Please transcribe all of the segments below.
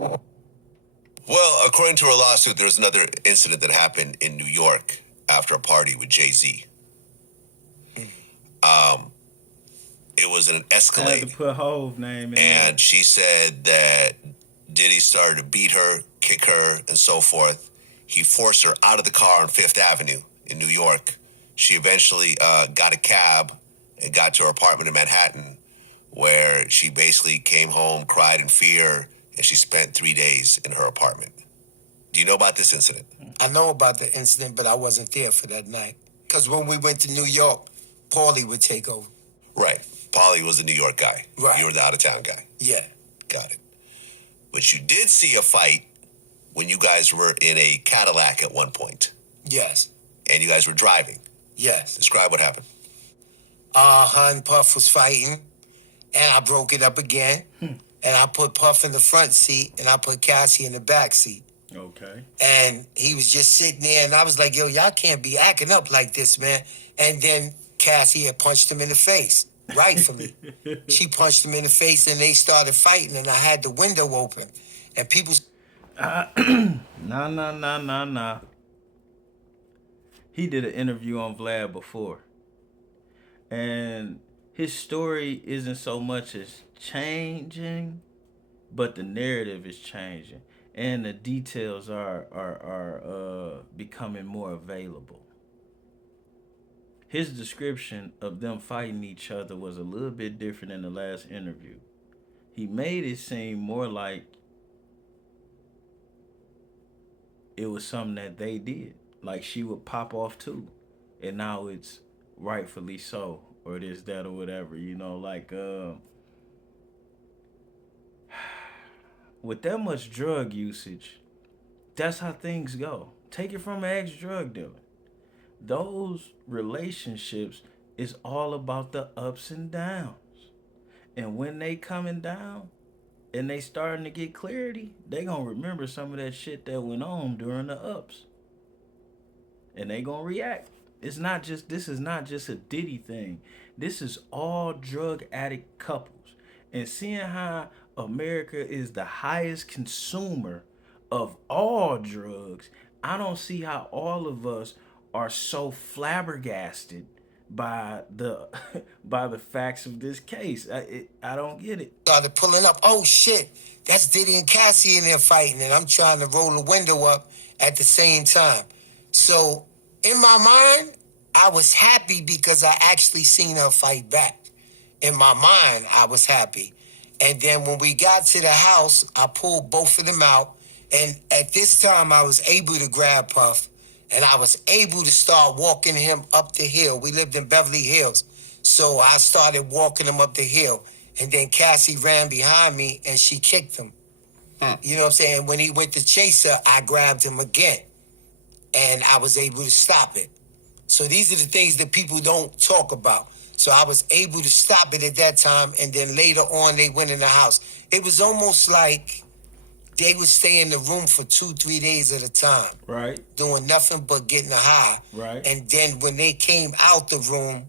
Well, according to her lawsuit, there was another incident that happened in New York after a party with Jay-Z. It was an Escalade. I had to put Hove name in and there. she said that Diddy started to beat her, kick her, and so forth. He forced her out of the car on Fifth Avenue in New York. She eventually got a cab and got to her apartment in Manhattan, where she basically came home, cried in fear, and she spent 3 days in her apartment. Do you know about this incident? I know about the incident, but I wasn't there for that night. Because when we went to New York, Paulie would take over. Right. Paulie was the New York guy. Right. You were the out-of-town guy. Yeah. Got it. But you did see a fight when you guys were in a Cadillac at one point. Yes. And you guys were driving. Yes. Describe what happened. Her and Puff was fighting, and I broke it up again. And I put Puff in the front seat, and I put Cassie in the back seat. Okay. And he was just sitting there, and I was like, yo, y'all can't be acting up like this, man. And then Cassie had punched him in the face, rightfully. She punched him in the face, and they started fighting, and I had the window open. And people... Nah. He did an interview on Vlad before. And his story isn't so much as changing, but the narrative is changing. And the details are becoming more available. His description of them fighting each other was a little bit different in the last interview. He made it seem more like it was something that they did. Like she would pop off too. And now it's rightfully so. Or this, that, or whatever. You know, like... with that much drug usage, that's how things go. Take it from an ex-drug dealer. Those relationships is all about the ups and downs. And when they coming down and they starting to get clarity, they gonna remember some of that shit that went on during the ups. And they gonna react. This is not just a Diddy thing. This is all drug addict couples. And seeing how America is the highest consumer of all drugs, I don't see how all of us are so flabbergasted by the facts of this case. I don't get it. Started pulling up. Oh shit, that's Diddy and Cassie in there fighting, and I'm trying to roll the window up at the same time. So in my mind, I was happy because I actually seen her fight back. In my mind, I was happy. And then when we got to the house, I pulled both of them out. And at this time, I was able to grab Puff. And I was able to start walking him up the hill. We lived in Beverly Hills. So I started walking him up the hill. And then Cassie ran behind me and she kicked him. You know what I'm saying? When he went to chase her, I grabbed him again. And I was able to stop it. So these are the things that people don't talk about. So I was able to stop it at that time, and then later on, they went in the house. It was almost like they would stay in the room for 2-3 days at a time. Right. Doing nothing but getting a high. Right. And then when they came out the room,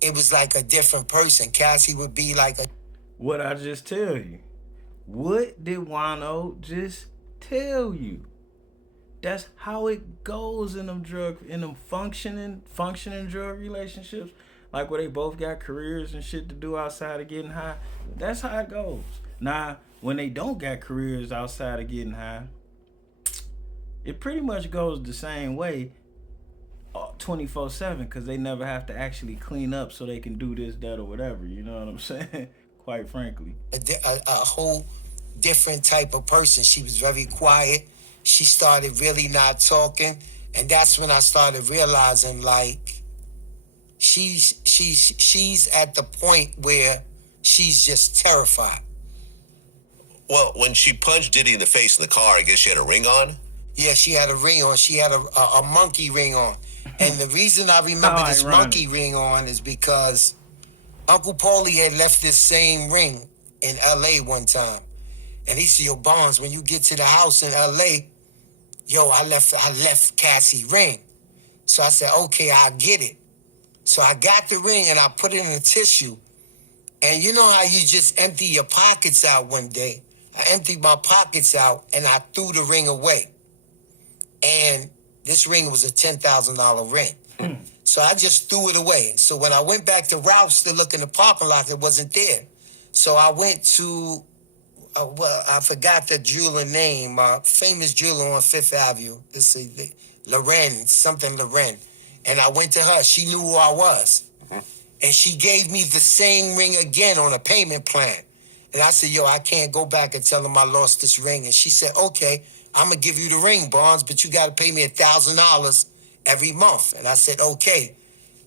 it was like a different person. Cassie would be like a... What I just tell you? What did Juan-o just tell you? That's how it goes in them functioning drug relationships, like where they both got careers and shit to do outside of getting high. That's how it goes. Now, when they don't got careers outside of getting high, it pretty much goes the same way 24/7, because they never have to actually clean up so they can do this, that, or whatever. You know what I'm saying? Quite frankly. A whole different type of person. She was very quiet. She started really not talking, and that's when I started realizing, like, she's at the point where she's just terrified. Well, when she punched Diddy in the face in the car, I guess she had a ring on? Yeah, she had a ring on. She had a monkey ring on. And the reason I remember this monkey ring on is because Uncle Paulie had left this same ring in L.A. one time. And he said, yo, Bonds, when you get to the house in L.A., yo, I left Cassie ring. So I said, okay, I'll get it. So I got the ring and I put it in a tissue. And you know how you just empty your pockets out one day I emptied my pockets out and I threw the ring away. And this ring was a $10,000 ring. So I just threw it away. So when I went back to Ralph's to look in the parking lot, it wasn't there. So I went to, I forgot the jeweler name, famous jeweler on Fifth Avenue. Let's see, Loren, something Loren. And I went to her. She knew who I was. And she gave me the same ring again on a payment plan. And I said, yo, I can't go back and tell them I lost this ring. And she said, okay, I'm going to give you the ring, Barnes, but you got to pay me $1,000 every month. And I said, okay.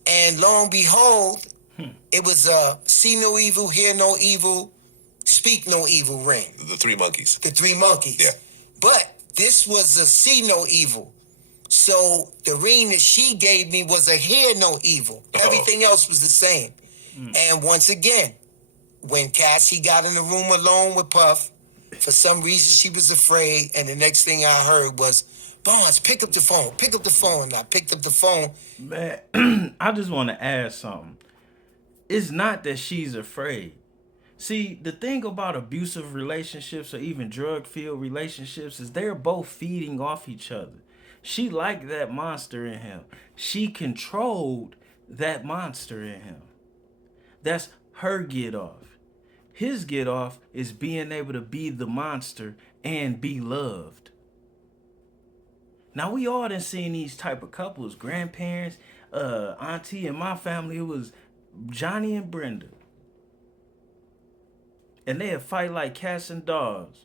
And lo and behold, it was a see no evil, hear no evil, speak no evil ring. The Three Monkeys. The Three Monkeys. Yeah. But this was a see no evil. So the ring that she gave me was a hear no evil. Everything else was the same. And once again, when Cassie got in the room alone with Puff, for some reason she was afraid, and the next thing I heard was, Barnes, pick up the phone, pick up the phone. And I picked up the phone. Man, I just want to add something. It's not that she's afraid. See, the thing about abusive relationships or even drug-filled relationships is they're both feeding off each other. She liked that monster in him. She controlled that monster in him. That's her get off. His get off is being able to be the monster and be loved. Now, we all done seen these type of couples, grandparents, auntie, and my family, it was Johnny and Brenda. And they'd fight like cats and dogs,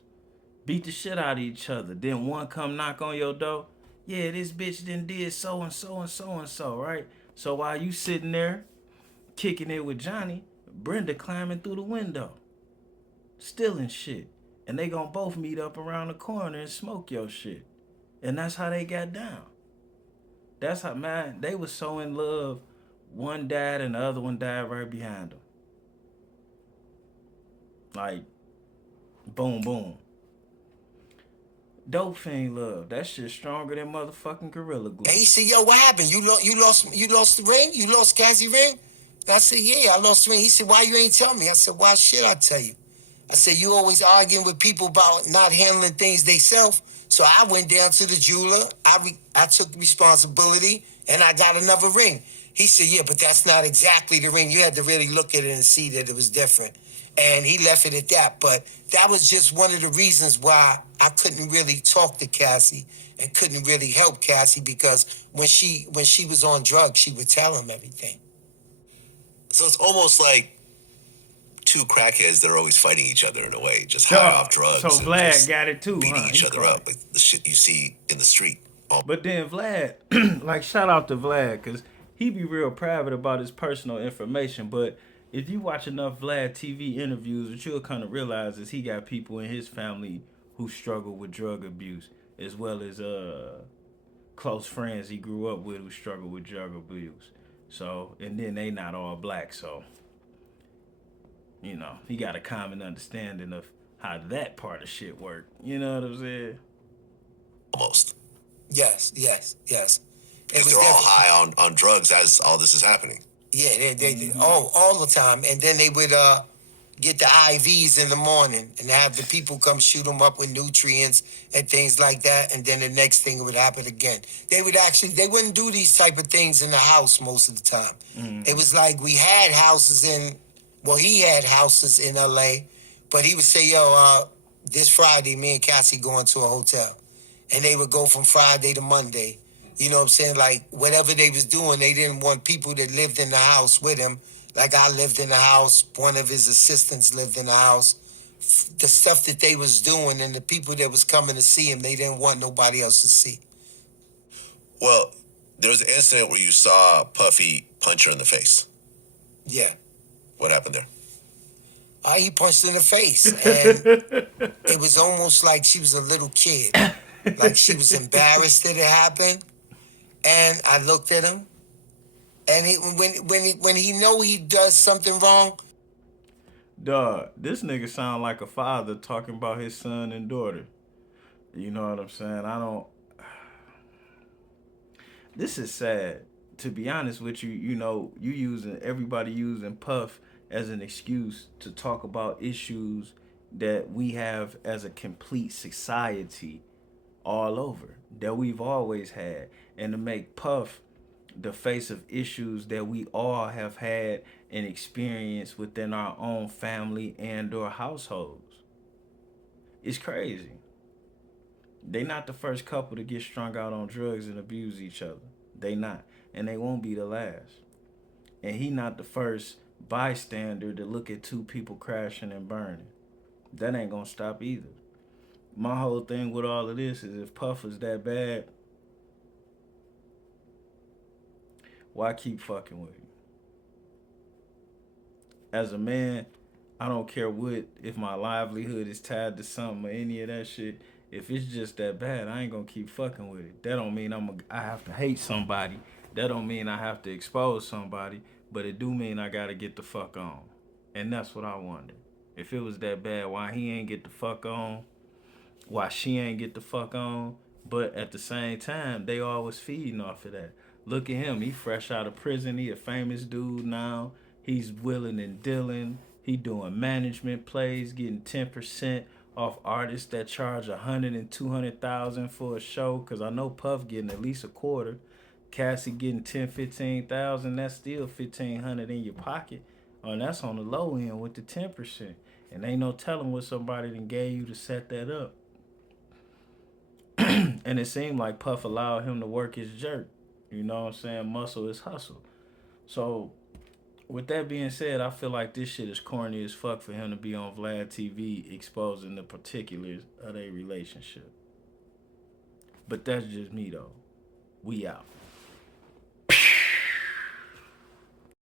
beat the shit out of each other. Then one come knock on your door. Yeah, this bitch done did so and so and so and so, right? So while you sitting there kicking it with Johnny, Brenda climbing through the window, stealing shit. And they gonna both meet up around the corner and smoke your shit. And that's how they got down. That's how, man, they was so in love. One died and the other one died right behind them. Like, boom, boom. Dope fiend love. That shit stronger than motherfucking Gorilla Glue. And he said, yo, what happened? You lost the ring? You lost Cassie ring? And I said, yeah, I lost the ring. He said, why you ain't tell me? I said, why should I tell you? I said, you always arguing with people about not handling things themselves. So I went down to the jeweler. I took responsibility, and I got another ring. He said, yeah, but that's not exactly the ring. You had to really look at it and see that it was different. And he left it at that. But that was just one of the reasons why I couldn't really talk to Cassie and couldn't really help Cassie, because when she was on drugs, she would tell him everything. So it's almost like two crackheads that are always fighting each other in a way, just high off drugs. So Vlad got it too, beating each He other up, like the shit you see in the street. But then Vlad, like, shout out to Vlad, because he be real private about his personal information. But if you watch enough Vlad TV interviews, what you'll kind of realize is he got people in his family who struggle with drug abuse, as well as close friends he grew up with who struggle with drug abuse. So, and then they not all black, so, you know, he got a common understanding of how that part of shit work. You know what I'm saying? Almost. Yes. Because they're all high on drugs as all this is happening. Yeah, they all the time. And then they would get the IVs in the morning and have the people come shoot them up with nutrients and things like that. And then the next thing would happen again. They wouldn't do these type of things in the house most of the time. Mm-hmm. It was like he had houses in LA, but he would say, yo, this Friday, me and Cassie going to a hotel. And they would go from Friday to Monday. You know what I'm saying? Like, whatever they was doing, they didn't want people that lived in the house with him. Like, I lived in the house. One of his assistants lived in the house. The stuff that they was doing and the people that was coming to see him, they didn't want nobody else to see. Well, there was an incident where you saw Puffy punch her in the face. Yeah. What happened there? He punched her in the face. And it was almost like she was a little kid. Like she was embarrassed that it happened. And I looked at him. And when he know he does something wrong. Dog, this nigga sound like a father talking about his son and daughter. You know what I'm saying? This is sad. To be honest with you, you know, everybody using Puff as an excuse to talk about issues that we have as a complete society all over, that we've always had, and to make Puff the face of issues that we all have had and experienced within our own family and or households. It's crazy. They not the first couple to get strung out on drugs and abuse each other. They not. And they won't be the last. And he not the first bystander to look at two people crashing and burning. That ain't gonna stop either. My whole thing with all of this is if Puff is that bad, why keep fucking with him? As a man, I don't care what, if my livelihood is tied to something or any of that shit. If it's just that bad, I ain't gonna keep fucking with it. That don't mean I have to hate somebody. That don't mean I have to expose somebody. But it do mean I gotta get the fuck on. And that's what I wonder. If it was that bad, why he ain't get the fuck on? Why she ain't get the fuck on? But at the same time, they always feeding off of that. Look at him. He fresh out of prison. He a famous dude now. He's willing and dealing. He doing management plays, getting 10% off artists that charge 100 and 200,000 for a show. Cause I know Puff getting at least a quarter. Cassie getting 10, 15,000. That's still 1,500 in your pocket. Oh, and that's on the low end with the 10%. And ain't no telling what somebody done gave you to set that up. And it seemed like Puff allowed him to work his jerk. You know what I'm saying? Muscle is hustle. So, with that being said, I feel like this shit is corny as fuck for him to be on Vlad TV exposing the particulars of their relationship. But that's just me, though. We out.